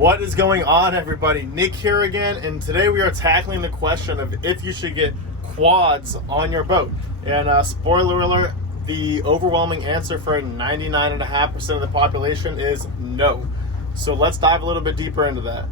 What is going on, everybody? Nick here again, and today we are tackling the question of if you should get quads on your boat. And spoiler alert, the overwhelming answer for 99.5% of the population is no. So let's dive a little bit deeper into that.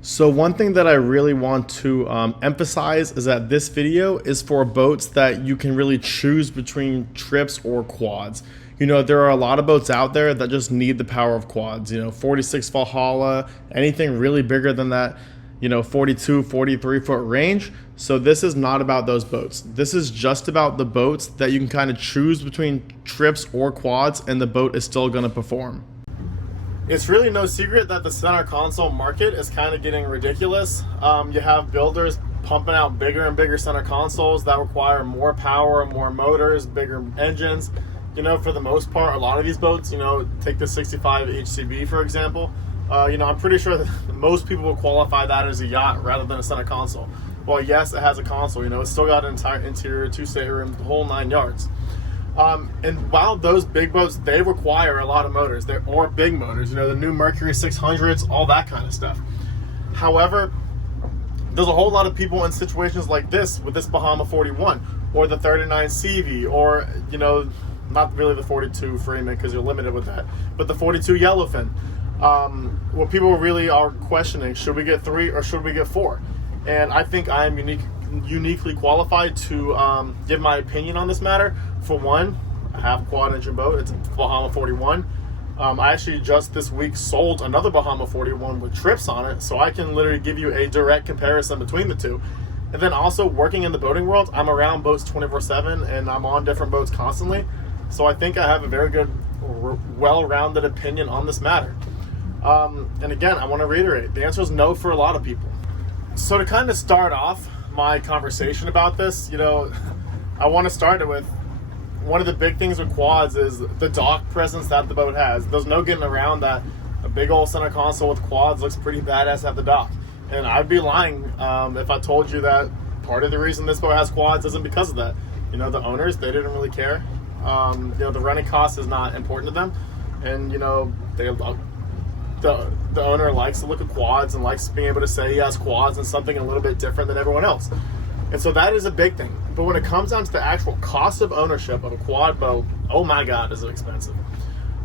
So one thing that I really want to emphasize is that this video is for boats that you can really choose between trips or quads. You know, there are a lot of boats out there that just need the power of quads, 46 Valhalla, anything really bigger than that, 42, 43 foot range. So this is not about those boats. This is just about the boats that you can kind of choose between trips or quads and the boat is still going to perform. It's really no secret that the center console market is kind of getting ridiculous. You have builders pumping out bigger and bigger center consoles that require more power, more motors, bigger engines. For the most part, a lot of these boats, take the 65 HCB, for example. I'm pretty sure that most people will qualify that as a yacht rather than a center console. Well, yes, it has a console, it's still got an entire interior, 2 staterooms, the whole 9 yards. And while those big boats, they require a lot of motors, or big motors, the new Mercury 600s, all that kind of stuff. However, there's a whole lot of people in situations like this with this Bahama 41 or the 39 CV or, not really the 42 Freeman because you're limited with that, but the 42 Yellowfin. What people really are questioning, should we get 3 or should we get 4? And I think I am uniquely qualified to give my opinion on this matter. For one, I have a quad engine boat. It's a Bahama 41. I actually just this week sold another Bahama 41 with trips on it, so I can literally give you a direct comparison between the two. And then also working in the boating world, I'm around boats 24/7 and I'm on different boats constantly. So I think I have a very good, well-rounded opinion on this matter. And again, I want to reiterate, the answer is no for a lot of people. So to kind of start off my conversation about this, I want to start it with one of the big things with quads is the dock presence that the boat has. There's no getting around that. A big old center console with quads looks pretty badass at the dock. And I'd be lying if I told you that part of the reason this boat has quads isn't because of that. The owners, they didn't really care. The running cost is not important to them, and the owner likes to look at quads and likes being able to say he has quads and something a little bit different than everyone else, and so that is a big thing. But when it comes down to the actual cost of ownership of a quad boat, oh my god, is it expensive.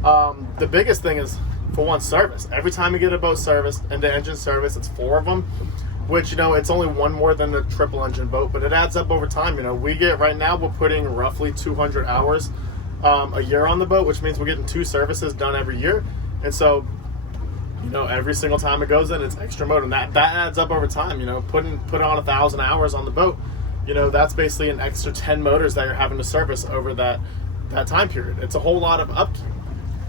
The biggest thing is, for one, service. Every time you get a boat serviced and the engine service, it's 4 of them, which it's only one more than a triple engine boat, but it adds up over time. Right now we're putting roughly 200 hours a year on the boat, which means we're getting 2 services done every year. And so every single time it goes in, it's extra motor, and that adds up over time. Put on 1,000 hours on the boat, that's basically an extra 10 motors that you're having to service over that time period. It's a whole lot of upkeep.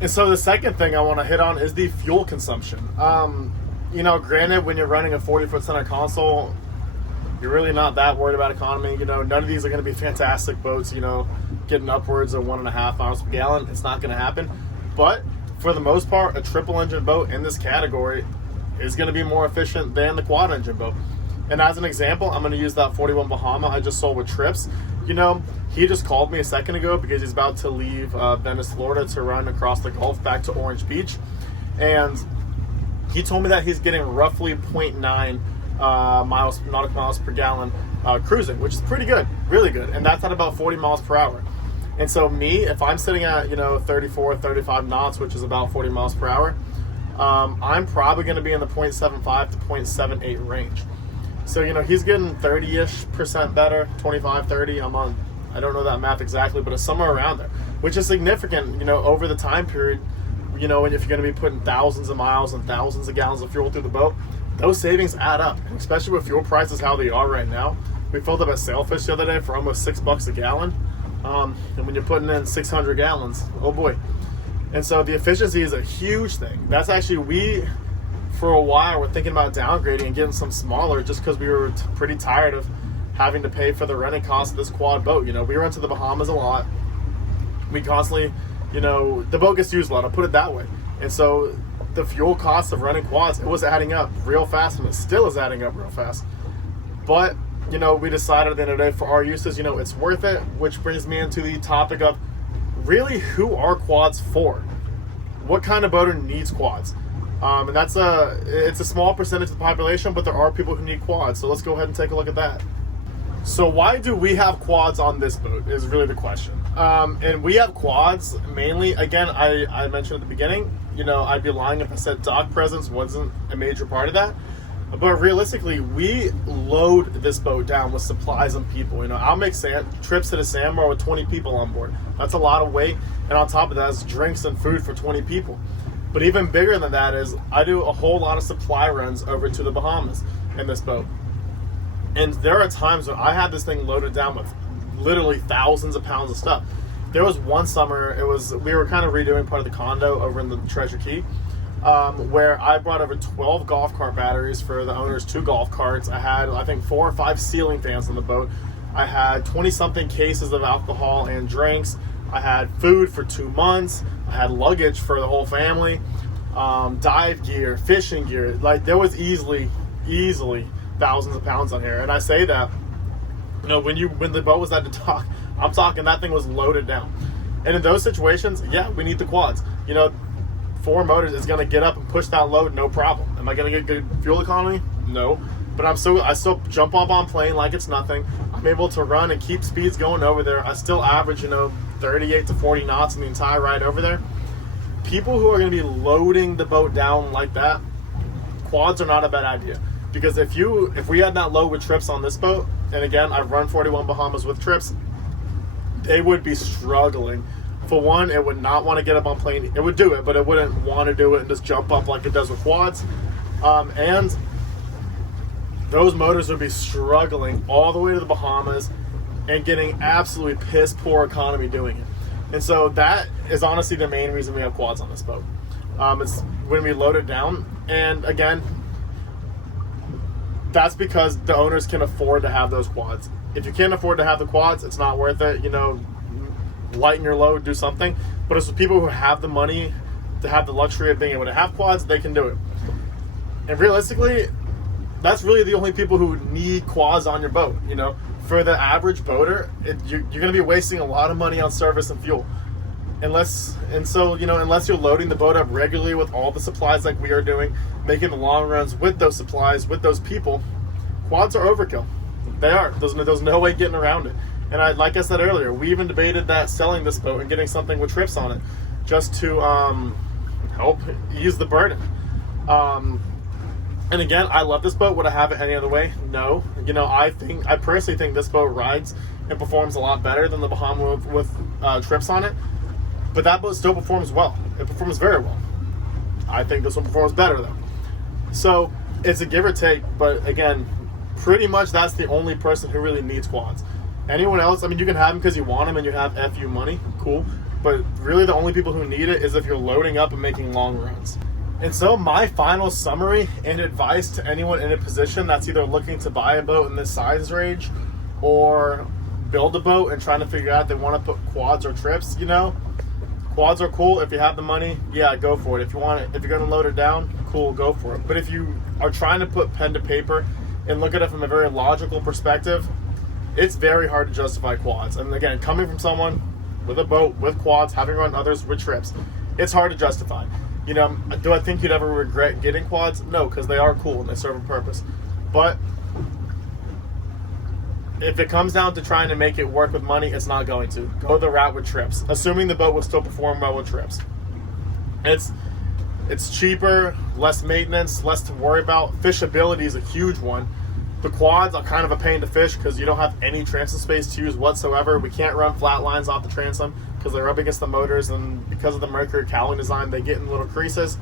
And so the second thing I want to hit on is the fuel consumption. Granted, when you're running a 40-foot center console, you're really not that worried about economy. None of these are going to be fantastic boats, getting upwards of 1.5 miles per gallon. It's not going to happen. But for the most part, a triple engine boat in this category is going to be more efficient than the quad engine boat. And as an example, I'm going to use that 41 Bahama I just sold with trips. He just called me a second ago because he's about to leave Venice, Florida to run across the Gulf back to Orange Beach. And he told me that he's getting roughly 0.9 nautical miles per gallon cruising, which is pretty good, really good. And that's at about 40 miles per hour. And so if I'm sitting at, 34, 35 knots, which is about 40 miles per hour, I'm probably going to be in the 0.75 to 0.78 range. So, he's getting 30-ish% better, 25, 30. I don't know that math exactly, but it's somewhere around there, which is significant, over the time period. And if you're going to be putting thousands of miles and thousands of gallons of fuel through the boat, those savings add up, and especially with fuel prices how they are right now. We filled up a Sailfish the other day for almost $6 a gallon, and when you're putting in 600 gallons, oh boy. And so the efficiency is a huge thing. That's actually, for a while, we're thinking about downgrading and getting some smaller just because we were pretty tired of having to pay for the running cost of this quad boat. We run to the Bahamas a lot. We constantly, the boat gets used a lot, I'll put it that way. And so the fuel cost of running quads, it was adding up real fast, and it still is adding up real fast. But, we decided at the end of the day for our uses, it's worth it, which brings me into the topic of really who are quads for? What kind of boater needs quads? And it's a small percentage of the population, but there are people who need quads. So let's go ahead and take a look at that. So why do we have quads on this boat is really the question. And we have quads mainly, again, I mentioned at the beginning, I'd be lying if I said dock presence wasn't a major part of that. But realistically, we load this boat down with supplies and people. I'll make trips to the sandbar with 20 people on board. That's a lot of weight. And on top of that is drinks and food for 20 people. But even bigger than that is I do a whole lot of supply runs over to the Bahamas in this boat. And there are times when I had this thing loaded down with literally thousands of pounds of stuff. There was one summer, we were kind of redoing part of the condo over in the Treasure Key, where I brought over 12 golf cart batteries for the owners, 2 golf carts. I had, I think, 4 or 5 ceiling fans on the boat. I had 20-something cases of alcohol and drinks. I had food for 2 months. I had luggage for the whole family, dive gear, fishing gear. Like, there was easily thousands of pounds on here. And I say that, when the boat was at the dock, I'm talking that thing was loaded down. And in those situations, yeah, we need the quads. 4 motors is going to get up and push that load, no problem. Am I going to get good fuel economy? No. But I still jump up on plane like it's nothing. I'm able to run and keep speeds going over there. I still average, 38 to 40 knots in the entire ride over there. People who are going to be loading the boat down like that, quads are not a bad idea. Because if we had that load with trips on this boat, and again, I've run 41 Bahamas with trips, they would be struggling. For one, it would not want to get up on plane. It would do it, but it wouldn't want to do it and just jump up like it does with quads. And those motors would be struggling all the way to the Bahamas and getting absolutely piss poor economy doing it. And so that is honestly the main reason we have quads on this boat. It's when we load it down. And again, that's because the owners can afford to have those quads. If you can't afford to have the quads, it's not worth it. Lighten your load, do something. But it's the people who have the money to have the luxury of being able to have quads, they can do it. And realistically, that's really the only people who need quads on your boat. For the average boater, you're going to be wasting a lot of money on service and fuel. Unless you're loading the boat up regularly with all the supplies like we are doing, making the long runs with those supplies, with those people, quads are overkill. They are. There's no way getting around it. And like I said earlier, we even debated that selling this boat and getting something with trips on it, just to help ease the burden. And again, I love this boat. Would I have it any other way? No. I personally think this boat rides and performs a lot better than the Bahama with trips on it. But that boat still performs well. It performs very well. I think this one performs better though. So it's a give or take. But again, pretty much that's the only person who really needs quads. Anyone else, you can have them because you want them and you have FU money, cool. But really the only people who need it is if you're loading up and making long runs. And so my final summary and advice to anyone in a position that's either looking to buy a boat in this size range or build a boat and trying to figure out if they want to put quads or trips, quads are cool. If you have the money, yeah, go for it. If you're going to load it down, cool, go for it. But if you are trying to put pen to paper and look at it from a very logical perspective, it's very hard to justify quads. And again, coming from someone with a boat, with quads, having run others with trips, it's hard to justify. Do I think you'd ever regret getting quads? No, because they are cool and they serve a purpose. But if it comes down to trying to make it work with money, it's not going to. Go the route with trips, assuming the boat will still perform well with trips. It's cheaper, less maintenance, less to worry about. Fishability is a huge one. The quads are kind of a pain to fish because you don't have any transom space to use whatsoever. We can't run flat lines off the transom because they're up against the motors, and because of the Mercury cowling design, they get in little creases.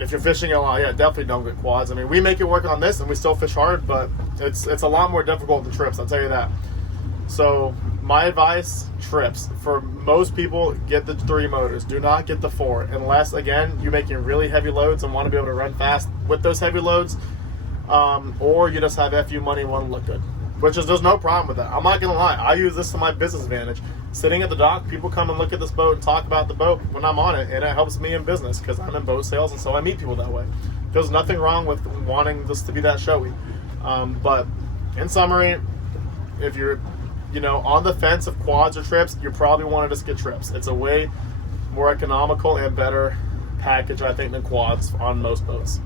If you're fishing a lot, yeah, definitely don't get quads. We make it work on this and we still fish hard, but it's a lot more difficult than trips, I'll tell you that. So my advice, trips. For most people, get the 3 motors. Do not get the 4 unless, again, you're making really heavy loads and want to be able to run fast with those heavy loads. Or you just have FU money and want to look good, there's no problem with that. I'm not gonna lie, I use this to my business advantage. Sitting at the dock, people come and look at this boat and talk about the boat when I'm on it, and it helps me in business because I'm in boat sales, and so I meet people that way. There's nothing wrong with wanting this to be that showy. But in summary, if you're on the fence of quads or trips, you probably want to just get trips. It's a way more economical and better package, I think, than quads on most boats.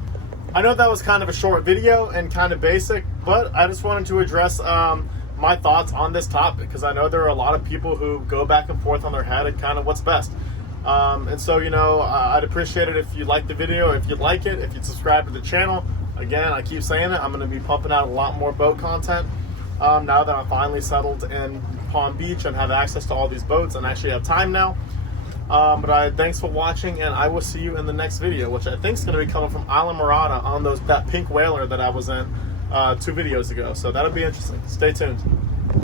I know that was kind of a short video and kind of basic, but I just wanted to address my thoughts on this topic, because I know there are a lot of people who go back and forth on their head and kind of what's best. And so, you know, I'd appreciate it if you like the video, if you like it, if you'd subscribe to the channel. Again, I keep saying it, I'm going to be pumping out a lot more boat content now that I'm finally settled in Palm Beach and have access to all these boats and actually have time now. Thanks for watching, and I will see you in the next video, which I think is going to be coming from Islamorada on that pink whaler that I was in 2 videos ago. So that'll be interesting. Stay tuned.